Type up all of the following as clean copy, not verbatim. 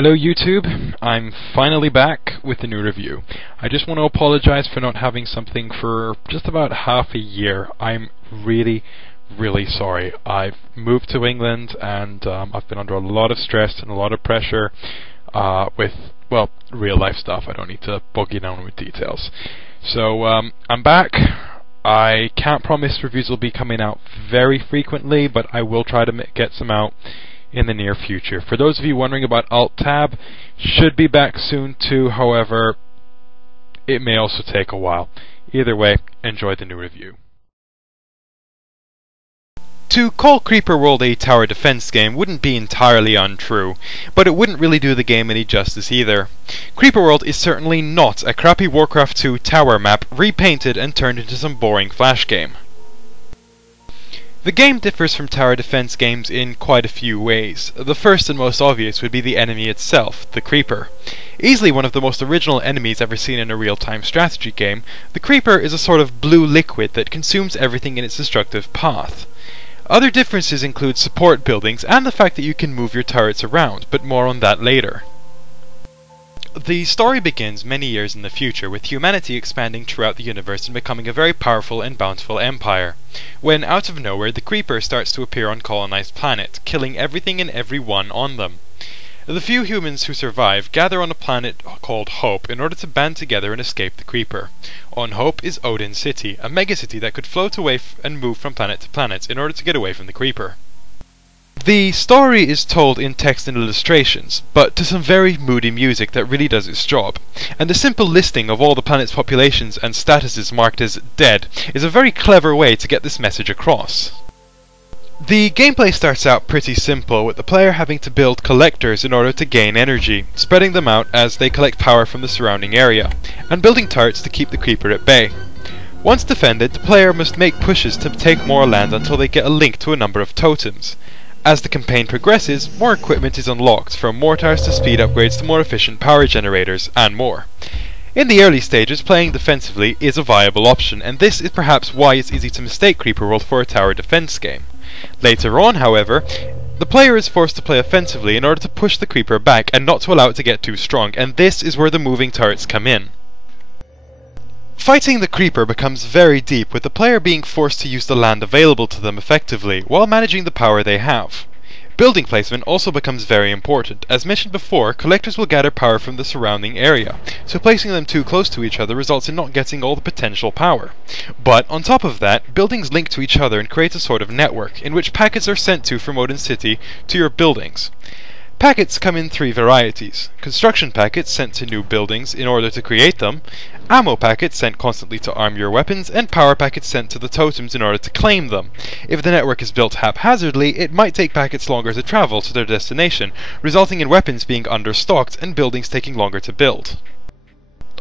Hello YouTube, I'm finally back with a new review. I just want to apologize for not having something for just about half a year. I'm really sorry. I've moved to England and I've been under a lot of stress and a lot of pressure with, well, real life stuff. I don't need to bog you down with details. So I'm back. I can't promise reviews will be coming out very frequently, but I will try to get some out in the near future. For those of you wondering about Alt-Tab, should be back soon too, however, it may also take a while. Either way, enjoy the new review. To call Creeperworld a tower defense game wouldn't be entirely untrue, but it wouldn't really do the game any justice either. Creeperworld is certainly not a crappy Warcraft 2 tower map repainted and turned into some boring flash game. The game differs from tower defense games in quite a few ways. The first and most obvious would be the enemy itself, the Creeper. Easily one of the most original enemies ever seen in a real-time strategy game, the Creeper is a sort of blue liquid that consumes everything in its destructive path. Other differences include support buildings and the fact that you can move your turrets around, but more on that later. The story begins many years in the future, with humanity expanding throughout the universe and becoming a very powerful and bountiful empire, when out of nowhere the Creeper starts to appear on colonized planets, killing everything and everyone on them. The few humans who survive gather on a planet called Hope in order to band together and escape the Creeper. On Hope is Odin City, a megacity that could float away and move from planet to planet in order to get away from the Creeper. The story is told in text and illustrations, but to some very moody music that really does its job, and a simple listing of all the planet's populations and statuses marked as dead is a very clever way to get this message across. The gameplay starts out pretty simple, with the player having to build collectors in order to gain energy, spreading them out as they collect power from the surrounding area, and building turrets to keep the Creeper at bay. Once defended, the player must make pushes to take more land until they get a link to a number of totems. As the campaign progresses, more equipment is unlocked, from mortars to speed upgrades to more efficient power generators, and more. In the early stages, playing defensively is a viable option, and this is perhaps why it's easy to mistake Creeperworld for a tower defense game. Later on, however, the player is forced to play offensively in order to push the Creeper back and not to allow it to get too strong, and this is where the moving turrets come in. Fighting the Creeper becomes very deep, with the player being forced to use the land available to them effectively, while managing the power they have. Building placement also becomes very important. As mentioned before, collectors will gather power from the surrounding area, so placing them too close to each other results in not getting all the potential power. But on top of that, buildings link to each other and create a sort of network, in which packets are sent to from Odin City to your buildings. Packets come in three varieties: construction packets sent to new buildings in order to create them, ammo packets sent constantly to arm your weapons, and power packets sent to the totems in order to claim them. If the network is built haphazardly, it might take packets longer to travel to their destination, resulting in weapons being understocked and buildings taking longer to build.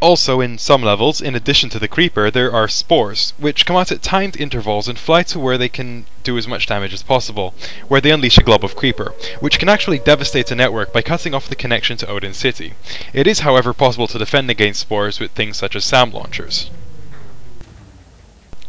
Also, in some levels, in addition to the Creeper, there are spores, which come out at timed intervals and fly to where they can do as much damage as possible, where they unleash a glob of Creeper, which can actually devastate a network by cutting off the connection to Odin City. It is, however, possible to defend against spores with things such as SAM launchers.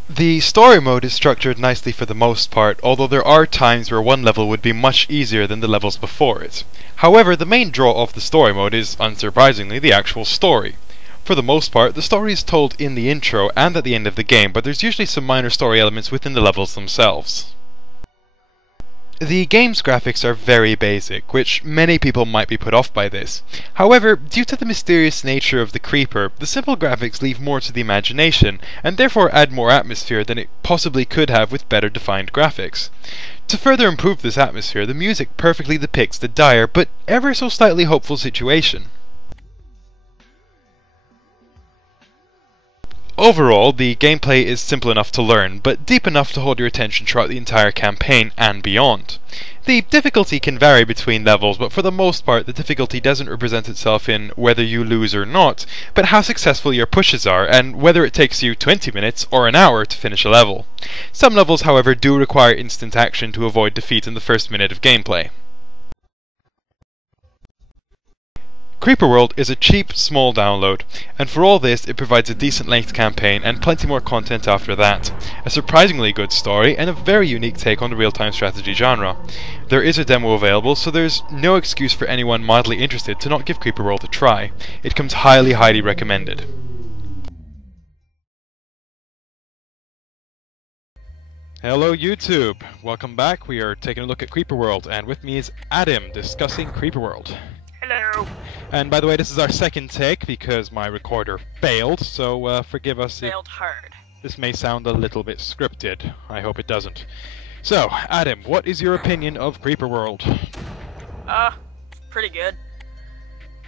The story mode is structured nicely for the most part, although there are times where one level would be much easier than the levels before it. However, the main draw of the story mode is, unsurprisingly, the actual story. For the most part, the story is told in the intro and at the end of the game, but there's usually some minor story elements within the levels themselves. The game's graphics are very basic, which many people might be put off by this. However, due to the mysterious nature of the Creeper, the simple graphics leave more to the imagination, and therefore add more atmosphere than it possibly could have with better defined graphics. To further improve this atmosphere, the music perfectly depicts the dire, but ever so slightly hopeful situation. Overall, the gameplay is simple enough to learn, but deep enough to hold your attention throughout the entire campaign and beyond. The difficulty can vary between levels, but for the most part the difficulty doesn't represent itself in whether you lose or not, but how successful your pushes are, and whether it takes you 20 minutes or an hour to finish a level. Some levels, however, do require instant action to avoid defeat in the first minute of gameplay. Creeperworld is a cheap, small download, and for all this it provides a decent length campaign and plenty more content after that, a surprisingly good story and a very unique take on the real-time strategy genre. There is a demo available, so there's no excuse for anyone mildly interested to not give Creeperworld a try. It comes highly recommended. Hello YouTube! Welcome back. We are taking a look at Creeperworld, and with me is Adam discussing Creeperworld. Hello! And by the way, this is our second take because my recorder failed, so forgive us if Failed hard. this may sound a little bit scripted. I hope it doesn't. So, Adam, what is your opinion of Creeperworld? Pretty good.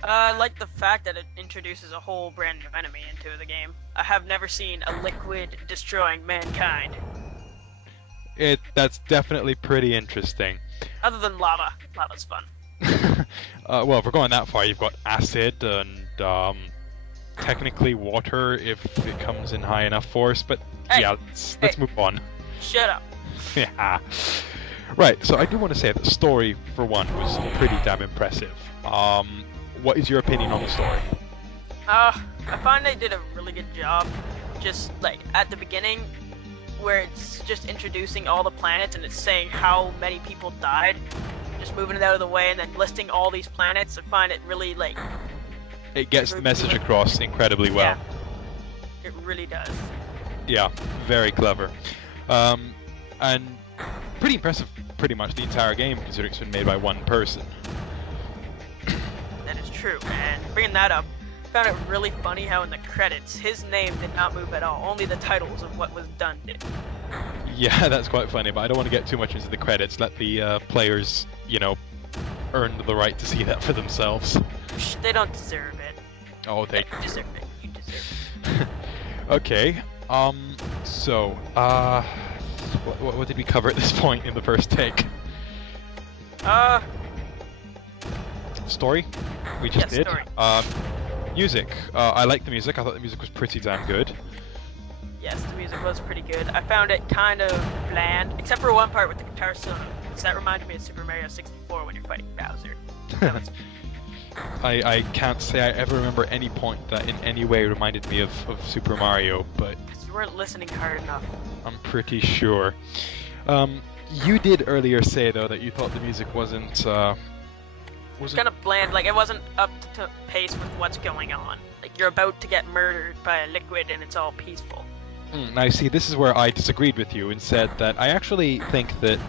I like the fact that it introduces a whole brand new enemy into the game. I have never seen a liquid destroying mankind. That's definitely pretty interesting. Other than lava. Lava's fun. Well, if we're going that far, you've got acid and technically water if it comes in high enough force, but hey, yeah, let's move on. Shut up. Yeah. Right, so I do want to say that the story, for one, was pretty damn impressive. What is your opinion on the story? I find they did a really good job. Just, like, at the beginning, where it's just introducing all the planets and it's saying how many people died, just moving it out of the way and then listing all these planets. I find it really, like... It gets the message across incredibly well. Yeah, it really does. Yeah, very clever. And pretty impressive pretty much the entire game, considering it's been made by one person. That is true, and bringing that up, I found it really funny how in the credits, his name did not move at all, only the titles of what was done did. Yeah, that's quite funny, but I don't want to get too much into the credits. Let the players, you know, earn the right to see that for themselves. They don't deserve it. Oh, they deserve it. You deserve it. Okay, so, what did we cover at this point in the first take? Story? We just did. Story. Music. I liked the music. I thought the music was pretty damn good. Yes, the music was pretty good. I found it kind of bland, except for one part with the guitar solo, because that reminded me of Super Mario 64 when you're fighting Bowser. I can't say I ever remember any point that in any way reminded me of Super Mario, but... Because you weren't listening hard enough. I'm pretty sure. You did earlier say, though, that you thought the music wasn't kind of bland, like it wasn't up to pace with what's going on. Like you're about to get murdered by a liquid and it's all peaceful. Now, see, this is where I disagreed with you and said that I actually think that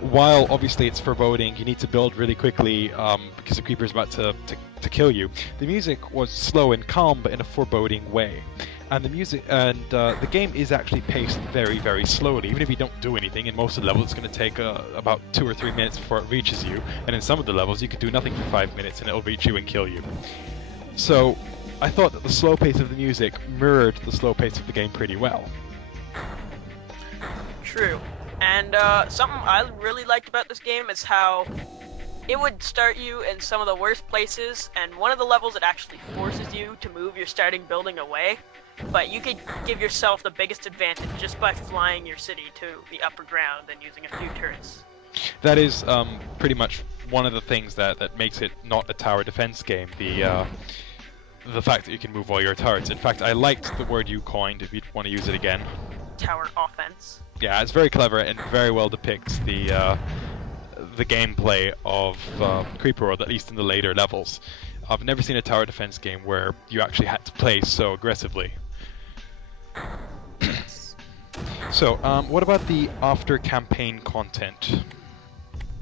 while obviously it's foreboding, you need to build really quickly because the creeper's about to kill you, the music was slow and calm but in a foreboding way. And the music and the game is actually paced very slowly. Even if you don't do anything, in most of the levels it's going to take about 2 or 3 minutes before it reaches you, and in some of the levels you could do nothing for 5 minutes and it'll reach you and kill you. So I thought that the slow pace of the music mirrored the slow pace of the game pretty well. True. And something I really liked about this game is how it would start you in some of the worst places, and one of the levels it actually forces you to move your starting building away. But you could give yourself the biggest advantage just by flying your city to the upper ground and using a few turrets. That is pretty much one of the things that makes it not a tower defense game, the fact that you can move all your turrets. In fact, I liked the word you coined, if you'd want to use it again. Tower offense. Yeah, it's very clever and very well depicts the gameplay of Creeperworld, at least in the later levels. I've never seen a tower defense game where you actually had to play so aggressively. So, what about the after-campaign content?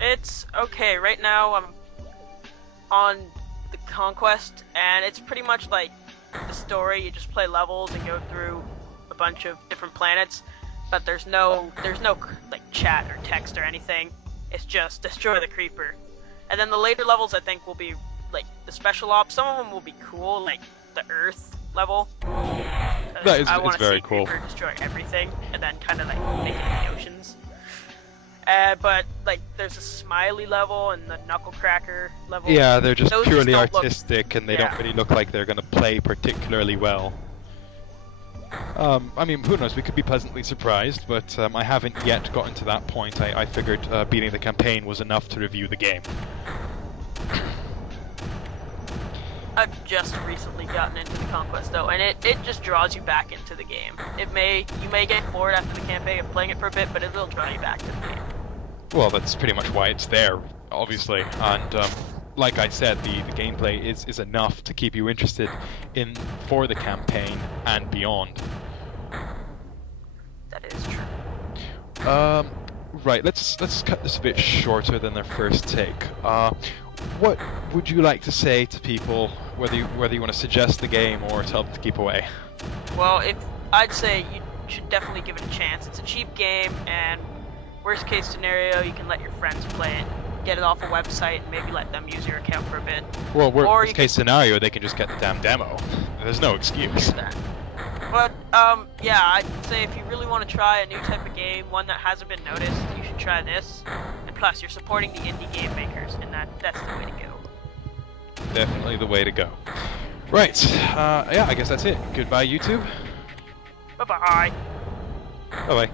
It's okay. Right now I'm on the Conquest, and it's pretty much like the story. You just play levels and go through a bunch of different planets, but there's no like chat or text or anything. It's just destroy the creeper. And then the later levels I think will be like the special ops. Some of them will be cool, like the Earth level. That is, I want it's to very see cool. Creeper destroy everything, and then kind of like make it in the oceans. But like there's a Smiley level and the Knucklecracker level. Yeah, they're just Those purely just don't artistic, and they don't really look like they're going to play particularly well. I mean, who knows, we could be pleasantly surprised, but I haven't yet gotten to that point. I figured beating the campaign was enough to review the game. I've just recently gotten into the Conquest though, and it just draws you back into the game. You may get bored after the campaign of playing it for a bit, but it will draw you back to the game. Well, that's pretty much why it's there, obviously, and like I said, the gameplay is enough to keep you interested for the campaign and beyond. That is true. Right, let's cut this a bit shorter than their first take. What would you like to say to people, whether you want to suggest the game or tell them to keep away? Well, I'd say you should definitely give it a chance. It's a cheap game, and worst case scenario, you can let your friends play it, get it off a website, and maybe let them use your account for a bit. Well, worst case scenario, they can just get the damn demo. There's no excuse. But, yeah, I'd say if you really want to try a new type of game, one that hasn't been noticed, you should try this. And plus, you're supporting the indie game makers, and that's the way to go. Definitely the way to go. Right, yeah, I guess that's it. Goodbye, YouTube. Bye-bye. Bye-bye.